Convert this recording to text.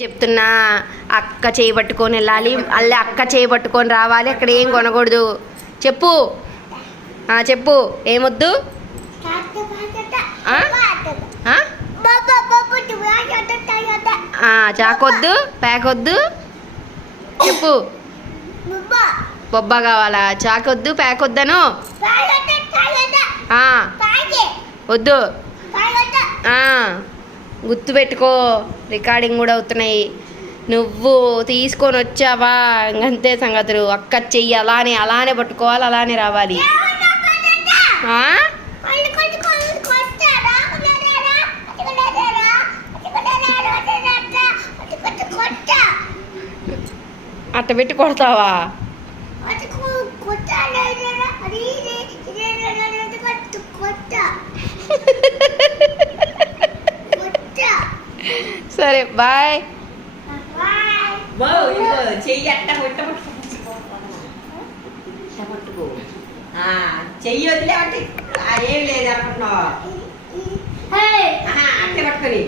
చెప్తున్నా అక్క చేయి పట్టుకొని వెళ్ళాలి, అల్లే అక్క చేయి పట్టుకొని రావాలి. అక్కడ ఏం కొనకూడదు. చెప్పు చెప్పు, ఏమొద్దు? చాకొద్దు, ప్యాకొద్దు. చెప్పు. బొబ్బా కావాలా? చాకొద్దు, ప్యాకొద్దను. వద్దు. గుర్తుపెట్టుకో, రికార్డింగ్ కూడా అవుతున్నాయి. నువ్వు తీసుకొని వచ్చావా ఇంకంతే సంగతులు. అక్క చెయ్యి అలానే పట్టుకోవాలి, అలానే రావాలి. అట్ట పెట్టి కొడతావా? సరే బాయ్. చెయ్యి వదిలే అంటే ఏం లేదు అనుకుంటున్నావా? అట్టే పట్టుకొని